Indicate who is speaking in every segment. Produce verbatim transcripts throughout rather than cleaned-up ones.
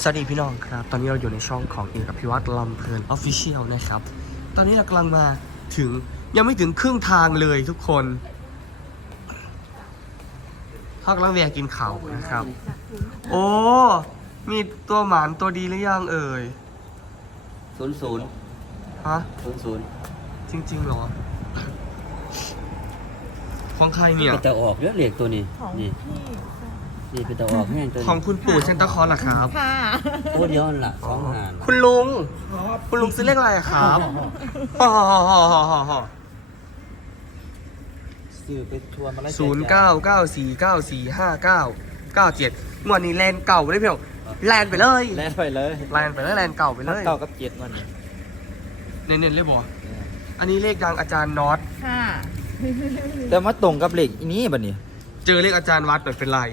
Speaker 1: สวัสดีพี่น้องครับตอนนี้เราอยู่ในช่องของเอกพิวัตรลำเพลินออฟฟิเชียลนะครับตอนนี้เรากำลังมาถึงยังไม่ถึงครึ่งทางเลยทุกคนเขากำลังแวะกินข้าวนะครับโอ้มีตัวหมานตัวดีหรือยังเอ่ย
Speaker 2: ศูนย์ศูนย์
Speaker 1: ฮะ
Speaker 2: ศูนย์ศูนย์
Speaker 1: จริงๆเหรอของใครเนี่ย
Speaker 2: เป็นตะออกเยอะเหล็กตัวนี้
Speaker 3: ของ
Speaker 2: นี่
Speaker 3: พี่
Speaker 2: นี่เป็นตะออกแห้งตัวนี้
Speaker 1: ของคุณปู่เซนตาคลอสเหรอครับ
Speaker 3: ค่ะ
Speaker 2: โอ้เดียวนั่นล่ะสองหาน
Speaker 1: คุณลุงคุณลุงซื้อเลขอะไรครับฮ่าฮ่าฮ่าฮ่าฮ่าฮ่า
Speaker 2: ซื้อไปทัวร์มาแล้ว
Speaker 1: ศูนย์เก้าเก้าสี่เก้าสี่ห้าเก้าเก้าเจ็ดงวดนี้แลนเก่าไปเลยพี่น้องแลนไปเลย
Speaker 2: แล่นไปเลย
Speaker 1: แลนไปเลยแลนเก่าไปเลย
Speaker 2: เก้ากับเจ็ดมัน
Speaker 1: เน้นๆเลยบ่อันนี้เลขดังอาจารย์น็อต
Speaker 3: ค่ะ
Speaker 2: แต่มาตรงกับเหล็กอีนี้บัดนี้
Speaker 1: เจอเลขอาจารย์วัดหน่อยเป็นไร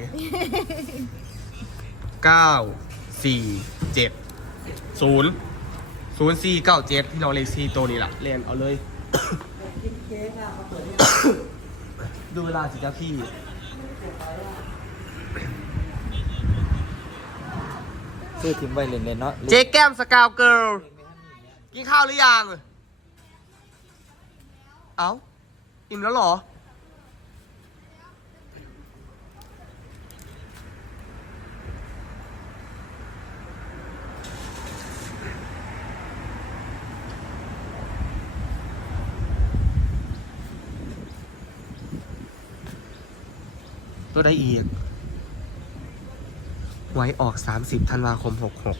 Speaker 1: เก้าสี่เจ็ดศูนย์ศูนย์สี่เก้าเจ็ดพี่น้องเลขสี่ตัวนี้แหละเรียนเอาเลย ดูเวลาสิจ้าพี่
Speaker 2: ซื้อทิ้งไว้เล่นๆเนาะ
Speaker 1: เจ๊แก้มสกาวเกิร์ลกินข้าวหรือยัง เอ้า อิ่มแล้วเหรอ ตัวได้อีก ไว้ออก สามสิบธันวาคม หกหก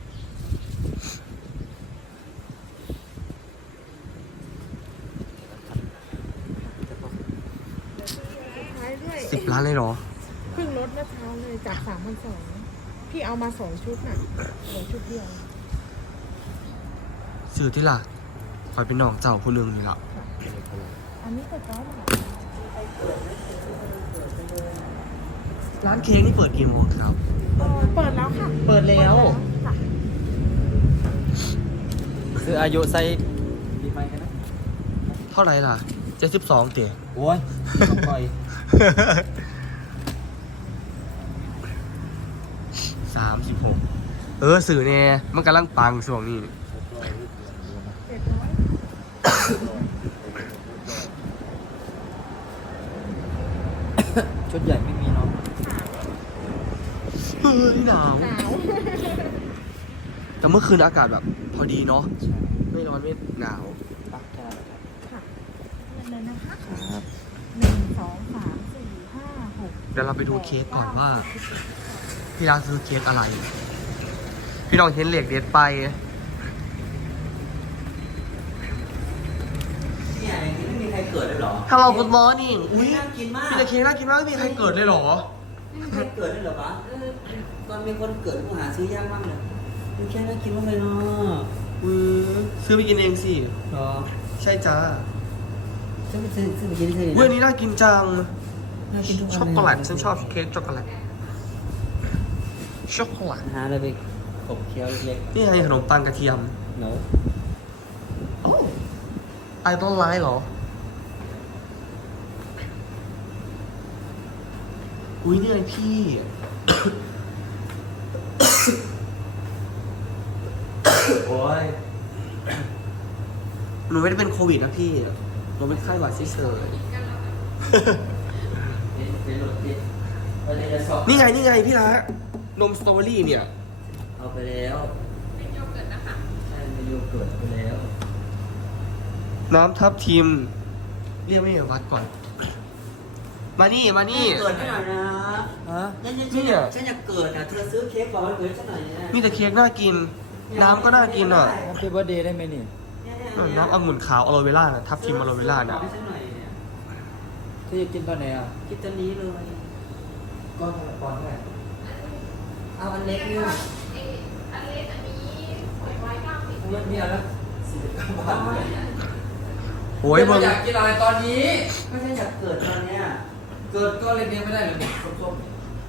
Speaker 3: ท้ายด้วย
Speaker 1: สิบล้านเลยเหรอ
Speaker 3: เพิ่งลดเมื่อเช้าเลยจากสามพันสองพี่เอามาสองชุดน่ะเหลือชุดเดียว
Speaker 1: สื่อที่ล่ะคอยเป็นน้องเจ้าผู้หนึงนี่ล่ะ
Speaker 3: อันนี้ก็จ้อค่ะ
Speaker 1: ร้านเค้กนี่เปิดกี่โมงครับ
Speaker 3: เปิดแล้วค่ะ
Speaker 1: เปิดแล้ว
Speaker 3: ค่ะ
Speaker 2: ซื้ออายุใส่ดีไหมกันนะ
Speaker 1: เท่าไหร่ล่ะเจ็ดสิบสองเตี๋ย
Speaker 2: โอ้ยต้องปล่อย
Speaker 1: สามสิบหกเออสื่อเนี่ยมันกำลังปังช่วงนี้
Speaker 3: เจ็ดร้อย
Speaker 2: ชุดใหญ่ไม่มีเนาะ
Speaker 1: เฮ้ยหนาว
Speaker 3: หนาว
Speaker 1: แต่เมื่อคืนอากาศแบบ พอดีเนาะไม่ร้อนไม่หนาว
Speaker 2: ปักแค่นั้น
Speaker 3: ค่ะเล่นเลยนะคะ
Speaker 2: ครับ
Speaker 3: หนึ่งสองสามสี่ห้าหก
Speaker 1: เดี๋ยวเราไปดูเค้กก่อนว่า พี่ร้านซื้อเค้กอะไร พี่น้องเห็นเหล็กเด็ดไป
Speaker 2: เนี่ยอย่างนี้ไม่มีใครเกิดเลยเหรอ
Speaker 1: Hello Good Morning อุ้ย
Speaker 2: น่ากินมาก
Speaker 1: มีแต่เค้กน่ากินมากไม่มีใครเกิดเลยเหรอ
Speaker 2: ไม่มีใครเกิดเลยเหรอปะเออตอนมีคนเกิดกูหาซื้อยากมากเลยมันแค่น่ากินมากเลยเนาะ
Speaker 1: อือซื้อไปกินเองสิ
Speaker 2: เหรอ
Speaker 1: ใช่จ้า
Speaker 2: ซื้อไปซื้อซื้อไปกินที่ไหน
Speaker 1: เว้ยอันนี้น่ากินจัง
Speaker 2: น่ากินทุกอัน
Speaker 1: ช็อกโกแลตฉันชอบเค้กช็อกโกแลตช็อกโกแลต
Speaker 2: หาอะไรไปขบเคี้ยวเล็ก
Speaker 1: นี่ไงขนมปังกระเทียม
Speaker 2: ๆเนาะ
Speaker 1: โอ้ไอต้นไลน์เหรอ อุ้ยนี่ไงพี่ โอ้ย หนูไม่ได้เป็นโควิดนะพี่ หนูเป็นไข้หวัดเฉยๆนี่ไง นี่ไงพี่ละนมสตรอเบอรี่เนี่ย
Speaker 2: เอาไปแล้วเป็นโยเกิร์ตนะคะใช่เป็นโยเกิร์ตเอาไปแล้ว
Speaker 1: น้ำทับทิม เรียกไม่เหรอวัดก่อน มานี่ มานี่
Speaker 2: เกิดให้หน่อยนะ
Speaker 1: ฮะ
Speaker 2: ฉัน
Speaker 1: นี่
Speaker 2: อยาก
Speaker 1: อ่ะ
Speaker 2: ฉันอยากเกิดอ่ะเธอซื้อเค้กบอกว่าเกิดฉันหน่อยนะ
Speaker 1: มีแต่เค้กน่ากิน น้ำก็น่ากินอ่ะ
Speaker 2: แฮปปี้เบิร์ดเดย์ได้ไหมนี่
Speaker 1: น้ำองุ่นขาวอโลเวล่าน่ะทับทิมอโลเวล่าน่ะ
Speaker 2: ให้ฉันหน่อยเนี่ย
Speaker 4: เธออยากกินตอนไหนอ่ะ
Speaker 2: คิดตอนนี้เลย
Speaker 4: ก้อนเท่าไหร่ก้อนเท่าไหร่
Speaker 2: เอาอันเล็กเนี่ย
Speaker 4: เนี่ยมีอะไรสี่สิบเก้าบาท
Speaker 1: โอ้ย
Speaker 4: เธ
Speaker 1: เบิ่
Speaker 4: อง อยากกินอะไรตอนนี้
Speaker 2: ไม่ใช่อยากเกิดตอนเนี้ย
Speaker 4: เกิดก็เลยเรียนไม่ได้หรือเนี่ยส้ม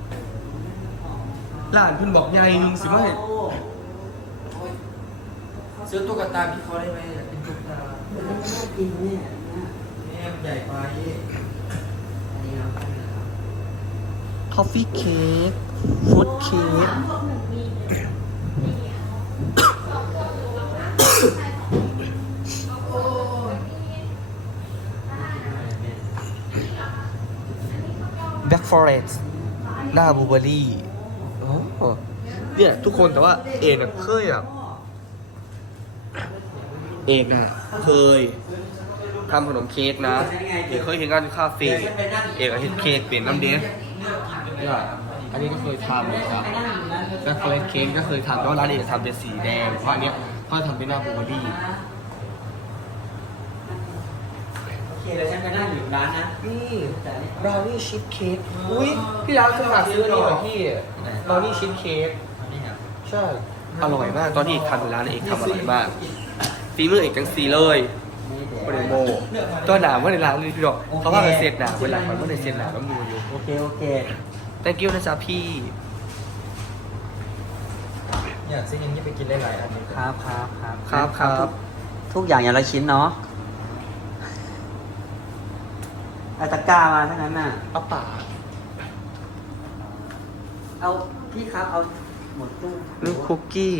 Speaker 1: หลานเพิ่นบอกใหญ่หนึงสิว่าเห็น
Speaker 4: ๆโอ้ยซื้อตุ๊กตาพี่เขาได้ไหมอยากกินตุ๊กตา
Speaker 2: มันไม่น่ากินเนี่ยนะ
Speaker 4: เนี่ยมันใหญ่ไป
Speaker 2: อันนี้เราตั้งนะครับ
Speaker 1: ทอฟฟี่เค้กฟูดเค้ก forest หน้าบูเบอรี่โอ้เนี่ยทุกคนแต่ว่าเอกอะเคยแบบเอกน่ะเคยทำขนมเค้กนะเอกเคยเห็นงานคาเฟ่เอกอะเห็นเค้กเปลี่ยนน้ำเดฟเนี่ยอันนี้ก็เคยทำนะครับแล้วเคยเค้กก็เคยทำแต่ว่าร้านเอกทำเป็นสีแดงเพราะอันเนี้ยเขาทำเป็นหน้าบูเบอรี่
Speaker 2: โอเคเดี๋ยวฉันไปนั่งอยู่ร้านนะ
Speaker 1: นี่บราวนี่ชีสเค้กอุ้ยพี่ร้านจะหาซื้ออันนี้เหรอพี่บราวนี่ชีสเค้ก
Speaker 2: นี่ครับ
Speaker 1: ใช่ อร่อยมาก ตอนที่เอกทำในร้านเอกทำอร่อยมากฝีมือเอกจังสีเลยโอเดโมตัวหนาเมื่อในร้านเลยพี่ดอกเขาว่าเป็นเศษหนาเวลามันเมื่อในเศษหนาต้องดูอยู่
Speaker 2: โอเคโอเค
Speaker 1: thank you นะจ๊ะพี่
Speaker 4: เนี่ยซึ่งยังนี้ไปกินได้หลายอันนี้
Speaker 2: ครับครับครับ
Speaker 1: ครับครับ
Speaker 2: ทุกอย่างอย่างละชิ้นเนาะเอาตะกร้ามาทั้งนั้นน่ะ
Speaker 1: เอาป่า
Speaker 2: เอาพี่ครับเอาหมดตู้
Speaker 1: นี่คุกกี้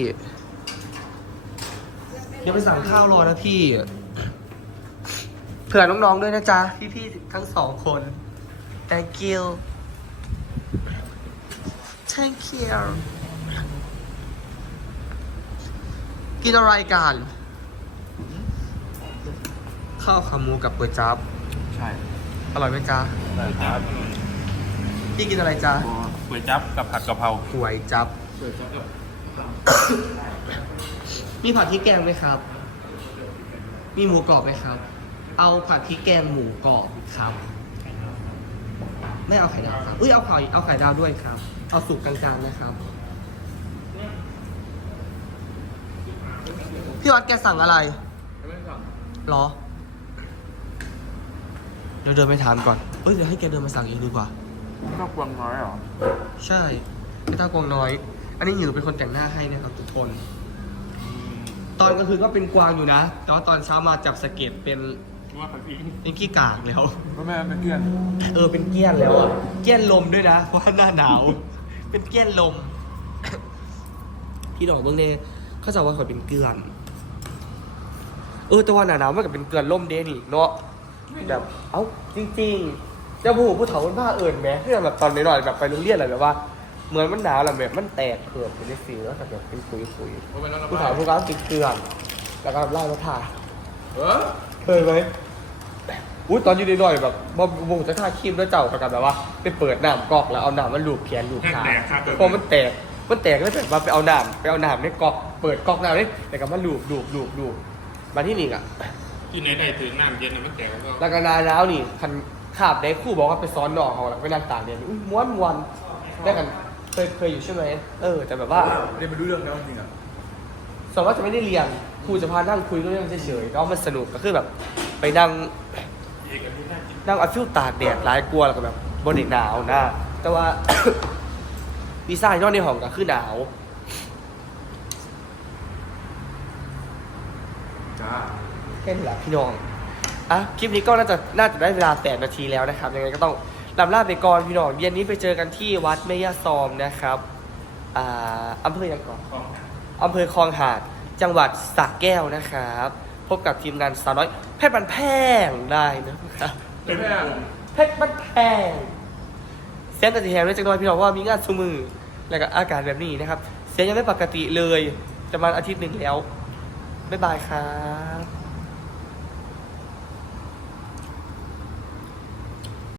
Speaker 1: อย่าไปสั่งข้าวรอนะพี่ เผื่อน้องๆด้วยนะจ๊ะ พี่ๆทั้งสองคน thank you thank you กินอะไรกัน ข้าวขาหมูกับก๋วยจั๊บ
Speaker 4: ใช่
Speaker 1: อร่อยไหมจ๊ะ
Speaker 4: ได้ครับ
Speaker 1: พี่กินอะไรจ๊ะ
Speaker 4: ก๋วยจั๊บกับผัดกะเพรา
Speaker 1: ก๋วยจั๊บ
Speaker 4: ก๋วยจั๊บกับ
Speaker 1: มีผัดพริกแกงไหมครับ มีหมูกรอบไหมครับ เอาผัดพริกแกงหมูกรอบครับ ไม่เอาไข่ดาวครับอุ้ยเอาไข่เอาไข่ดาวด้วยครับ เอาสุกกลางๆนะครับ พี่วัดแกสั่งอะไร
Speaker 4: ไม่สั่ง
Speaker 1: หรอ เดี๋ยวเดินไปถามก่อนเอ้ยเดี๋ยวให้แกเดินมาสั่งเองดีกว่า
Speaker 4: ข้าวกวางน้อยเหรอ
Speaker 1: ใช่พี่ตากวางน้อย อันนี้หนูเป็นคนแต่งหน้าให้นะครับทุกคน ตอนกลางคืนก็เป็นกวางอยู่นะ แต่ว่าตอนเช้ามาจับสเก็ตเป็น
Speaker 4: ว่าผัดพริก
Speaker 1: เป็นขี้กากแล้ว
Speaker 4: ก็แม่เป็นเพื่อน
Speaker 1: เออเป็นเกี้ยนแล้วอ่ะ เกี้ยนลมด้วยนะ เพราะว่าหน้าหนาว เป็นเกี้ยนลม พี่ดอกเบื้องเน่เขาจะว่าเขาเป็นเกลือน เออแต่ว่าหนาหนาวมันก็เป็นเกลือนลมเดนี่เนาะ แบบ เอ้าจริงๆเจ้าผู้ผู้เฒ่าคนผ้าเอิญไหมที่แบบตอนน้อยๆแบบไปโรงเรียนอะไรแบบว่า เหมือนมันหนาวแล้วแบบมันแตกเกิดเป็นสีแล้วแต่แบบเป็นคุยคุยๆผู้เฒ่าผู้ก้าวกินเกลือน แล้วก็ไล่มาทา
Speaker 4: เออ
Speaker 1: เคยไหมอุ้ยตอนอยู่น้อยๆแบบบ่บ่จะท่าคีบแล้วเจ้ากันแบบว่าไปเปิดน้ำกอกแล้วเอาน้ำมันลูบแขนลูบขาพอมันแตกมันแตกแล้วแบบว่าไปเอาน้ำไปเอาน้ำในกอกเปิดกอกน้ำนี่แต่ก็มาลูบลูบลูบลูบมาที่นี่อ่ะ
Speaker 5: ที่ไหนได้ถึงน้ำเย็นน่ะมันแตกแล้วก็
Speaker 1: แล้วก็นาหนาวนี่คันขาบได้ครู่บอกว่าไปซ้อนดอกเขาแล้วไปนั่งตากแดดอุ้ยม้วนมวนได้กันเคยเคยอยู่ใช่ไหมเออแต่แบบว่า
Speaker 4: เรียนมาดูเรื่องแล้วจริงอ่ะ
Speaker 1: สมมติว่าจะไม่ได้เรียนครูจะพานั่งคุยเรื่องเฉยๆแล้วมันสนุกก็คือแบบ ไปนั่ง
Speaker 5: เอกกับพี่น่ากิน
Speaker 1: นั่งเอาฟิวตากแดดร้ายกลัวแล้วก็แบบบนเด็กหนาวนะแต่ว่า วีซ่านอนในห้องก็คือหนาว
Speaker 4: จ้า
Speaker 1: แค่นี้แหละพี่น้องอ่ะคลิปนี้ก็น่าจะน่าจะได้เวลาแปดนาทีแล้วนะครับยังไงก็ต้องลำลาไปก่อนพี่น้องเย็นนี้ไปเจอกันที่วัดแม่ย่าซอมนะครับอ่าอำเภอยังก่อน
Speaker 5: ของ
Speaker 1: อำเภอคลองหาดจังหวัดสระแก้วนะครับ พบกับทีมงานสาวน้อยเพชรบันแพงได้นะครับ
Speaker 5: เป็นแม่
Speaker 1: เพชรบันแพงเสียงแต่ที่แหงเลยจังน้อยพี่น้องว่ามีงานซูมือแล้วก็อากาศแบบนี้นะครับ เสียงยังไม่ปกติเลยจะมาอาทิตย์หนึ่งแล้วบ๊ายบายครับ